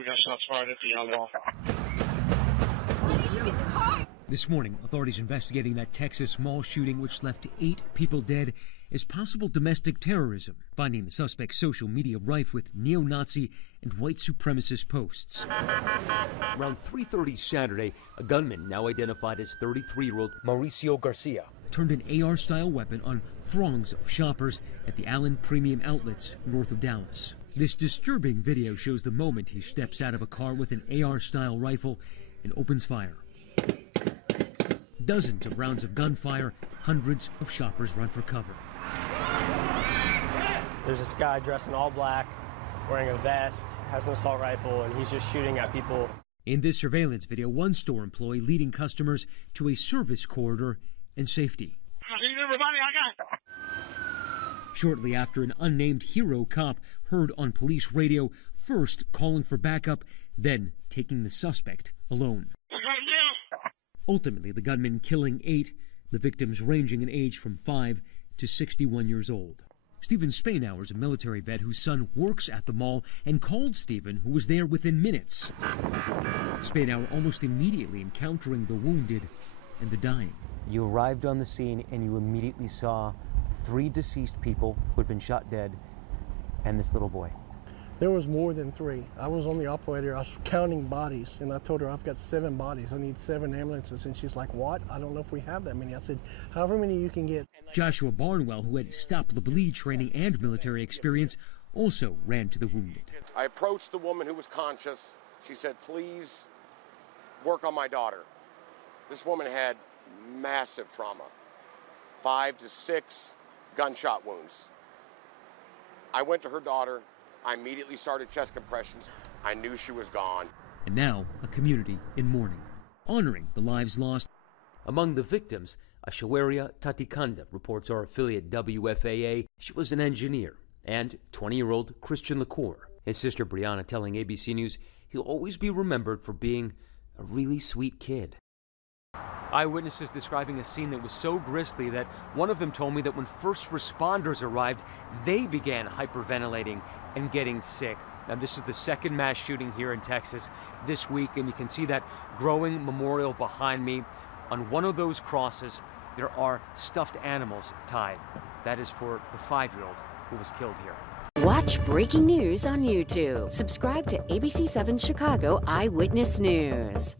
we got shots fired at the alley. This morning, authorities investigating that Texas mall shooting which left 8 people dead as possible domestic terrorism, finding the suspect's social media rife with neo-Nazi and white supremacist posts. Around 3:30 Saturday, a gunman, now identified as 33-year-old Mauricio Garcia, turned an AR-style weapon on throngs of shoppers at the Allen Premium Outlets north of Dallas. This disturbing video shows the moment he steps out of a car with an AR-style rifle and opens fire. Dozens of rounds of gunfire, hundreds of shoppers run for cover. There's this guy dressed in all black, wearing a vest, has an assault rifle, and he's just shooting at people. In this surveillance video, one store employee leading customers to a service corridor and safety. Shortly after, an unnamed hero cop heard on police radio, first calling for backup, then taking the suspect alone. Ultimately, the gunman killing 8, the victims ranging in age from 5 to 61 years old. Stephen Spainhour is a military vet whose son works at the mall and called Stephen, who was there within minutes. Spainhour almost immediately encountering the wounded and the dying. You arrived on the scene and you immediately saw 3 deceased people who had been shot dead and this little boy. There was more than 3. I was on the operator, I was counting bodies, and I told her I've got 7 bodies. I need 7 ambulances. And she's like, what? I don't know if we have that many. I said, however many you can get. Joshua Barnwell, who had Stop the Bleed training and military experience, also ran to the wounded. I approached the woman who was conscious. She said, please work on my daughter. This woman had massive trauma, 5 to 6 gunshot wounds. I went to her daughter. I immediately started chest compressions. I knew she was gone. And now, a community in mourning, honoring the lives lost. Among the victims, Ashawaria Tatikanda, reports our affiliate WFAA. She was an engineer. And 20-year-old Christian LaCour. His sister Brianna telling ABC News he'll always be remembered for being a really sweet kid. Eyewitnesses describing a scene that was so grisly that one of them told me that when first responders arrived, they began hyperventilating and getting sick. Now, this is the second mass shooting here in Texas this week, and you can see that growing memorial behind me. On one of those crosses, there are stuffed animals tied. That is for the 5-year-old who was killed here. Watch breaking news on YouTube. Subscribe to ABC7 Chicago Eyewitness News.